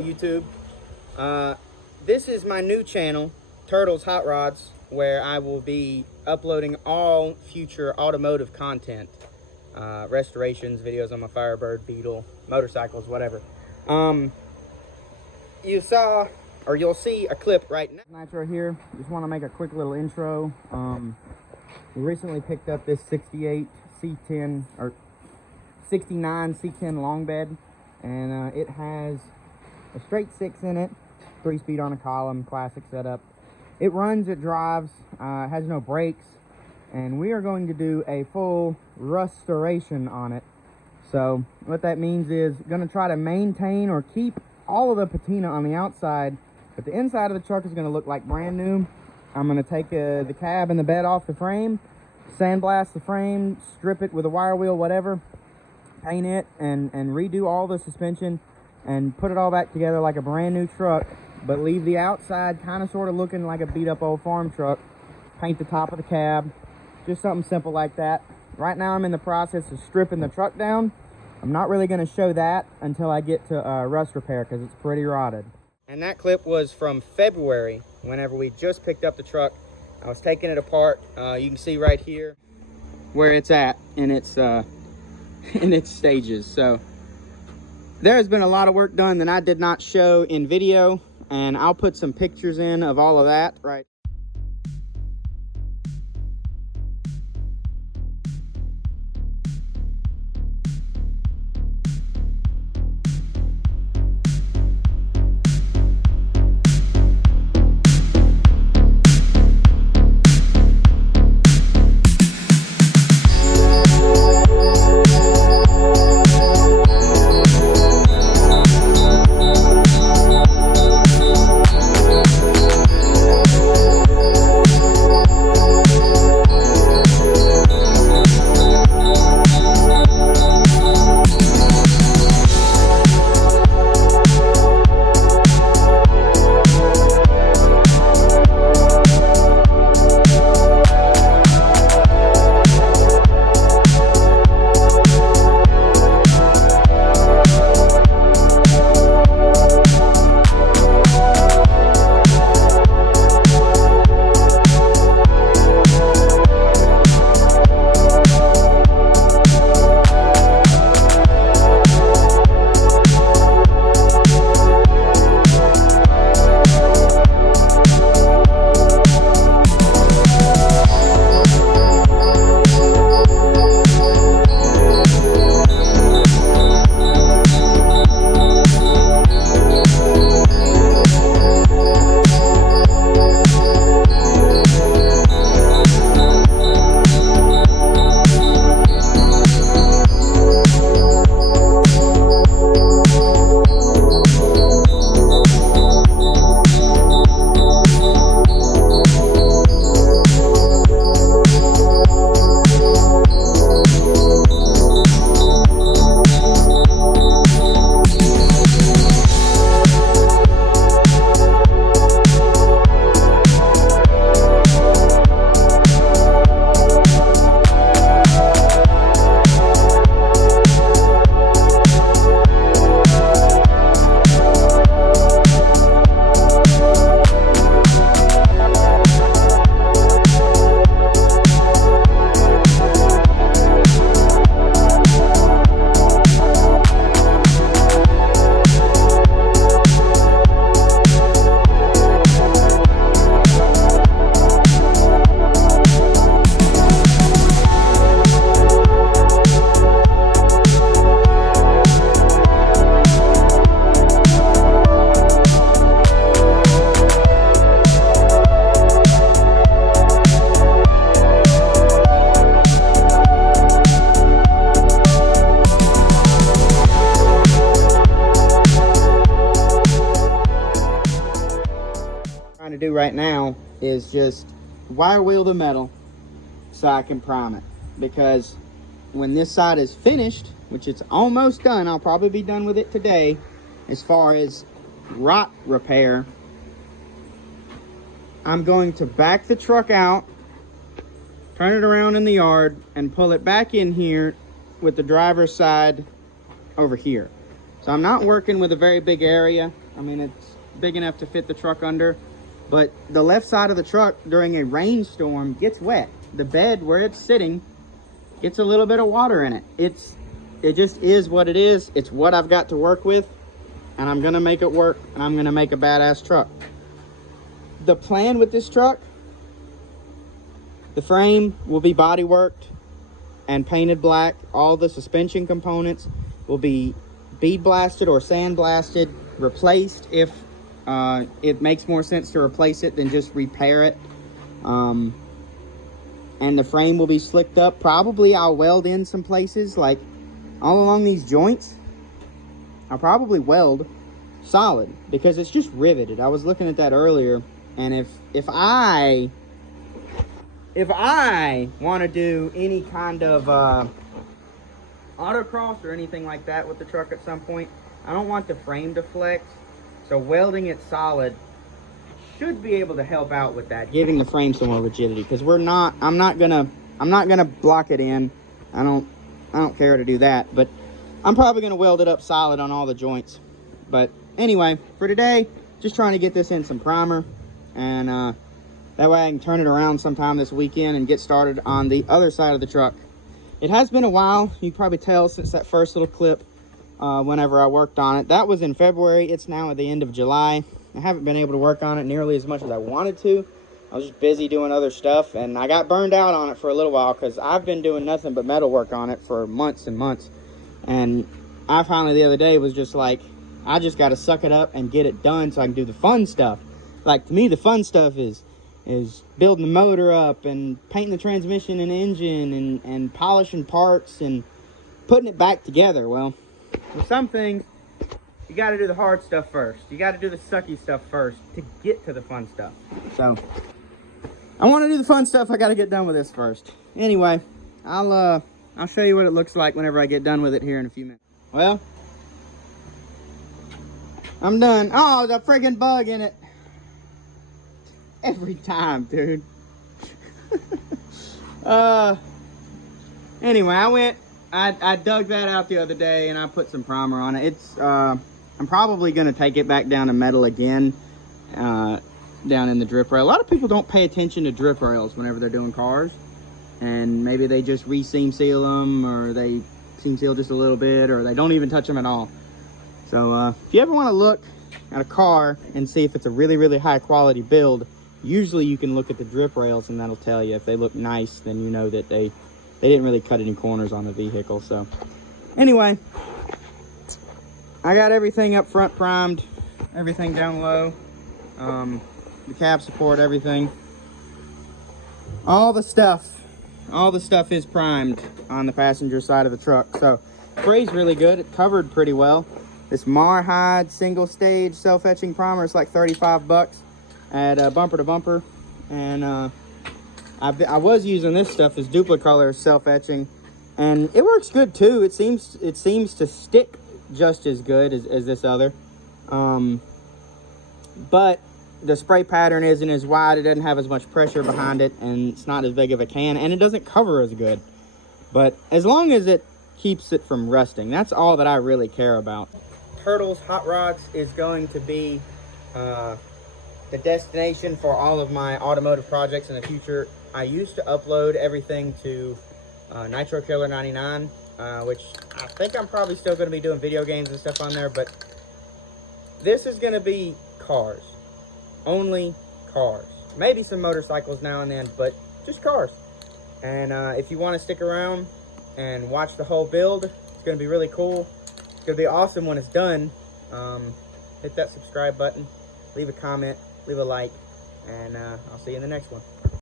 YouTube. This is my new channel, Turtles Hot Rods, where I will be uploading all future automotive content, restorations, videos on my Firebird, Beetle, motorcycles, whatever. You saw, or you'll see a clip right now. Nitro here. Just want to make a quick little intro. We recently picked up this 68 C-10 or 69 C-10 long bed, and it has a straight 6 in it, 3-speed on a column, classic setup. It runs, it drives, has no brakes, and we are going to do a full restoration on it. So what that means is going to try to maintain or keep all of the patina on the outside, but the inside of the truck is going to look like brand new. I'm going to take the cab and the bed off the frame, sandblast the frame, strip it with a wire wheel, whatever, paint it, and redo all the suspension and put it all back together like a brand new truck, but leave the outside kind of sort of looking like a beat up old farm truck. Paint the top of the cab, just something simple like that. Right now I'm in the process of stripping the truck down. I'm not really going to show that until I get to rust repair because it's pretty rotted. And that clip was from February, whenever we just picked up the truck. I was taking it apart. You can see right here where it's at in its stages. So there has been a lot of work done that I did not show in video, and I'll put some pictures in of all of that right. To do right now is just wire wheel the metal so I can prime it, because when this side is finished, which it's almost done, I'll probably be done with it today as far as rot repair. I'm going to back the truck out, turn it around in the yard, and pull it back in here with the driver's side over here. So I'm not working with a very big area. I mean, it's big enough to fit the truck under, but the left side of the truck during a rainstorm gets wet. The bed where it's sitting gets a little bit of water in it. It just is what it is. It's what I've got to work with, and I'm gonna make it work, and I'm gonna make a badass truck. The plan with this truck, the frame will be body worked and painted black. All the suspension components will be bead blasted or sand blasted, replaced if it makes more sense to replace it than just repair it. And the frame will be slicked up. Probably I'll weld in some places, like all along these joints. I'll probably weld solid because it's just riveted. I was looking at that earlier, and if I want to do any kind of autocross or anything like that with the truck at some point, I don't want the frame to flex, so welding it solid should be able to help out with that, giving the frame some more rigidity. Because I'm not gonna block it in. I don't care to do that, but I'm probably gonna weld it up solid on all the joints. But anyway, for today, just trying to get this in some primer, and that way I can turn it around sometime this weekend and get started on the other side of the truck. It has been a while, you can probably tell, since that first little clip whenever I worked on it. That was in February. It's now at the end of July. I haven't been able to work on it nearly as much as I wanted to. I was just busy doing other stuff, and I got burned out on it for a little while because I've been doing nothing but metal work on it for months and months. And I finally the other day was just like, I just got to suck it up and get it done so I can do the fun stuff. Like, to me, the fun stuff is building the motor up and painting the transmission and engine and polishing parts and putting it back together. Well, with some things, you got to do the hard stuff first. You got to do the sucky stuff first to get to the fun stuff. So I want to do the fun stuff. I got to get done with this first. Anyway, I'll show you what it looks like whenever I get done with it here in a few minutes. Well, I'm done. Oh, there's a friggin' bug in it. Every time, dude. Anyway, I dug that out the other day and I put some primer on it. I'm probably gonna take it back down to metal again, down in the drip rail. A lot of people don't pay attention to drip rails whenever they're doing cars, and maybe they just re-seam seal them, or they seam seal just a little bit, or they don't even touch them at all. So if you ever want to look at a car and see if it's a really, really high quality build, usually you can look at the drip rails and that'll tell you. If they look nice, then you know that they didn't really cut any corners on the vehicle. So anyway, I got everything up front primed, everything down low, the cab support, everything. All the stuff is primed on the passenger side of the truck. So spray's really good. It covered pretty well. This Marhide single stage self-etching primer is like 35 bucks at Bumper to Bumper. And I was using this stuff as Duplicolor self-etching, and it works good too. It seems to stick just as good as this other. But the spray pattern isn't as wide. It doesn't have as much pressure behind it, and it's not as big of a can, and it doesn't cover as good. But as long as it keeps it from rusting, that's all that I really care about. Turtles Hot Rods is going to be the destination for all of my automotive projects in the future. I used to upload everything to Nitro Killer 99, which I think I'm probably still going to be doing video games and stuff on there, but this is going to be cars. Only cars. Maybe some motorcycles now and then, but just cars. And if you want to stick around and watch the whole build, it's going to be really cool. It's going to be awesome when it's done. Hit that subscribe button, leave a comment, leave a like, and I'll see you in the next one.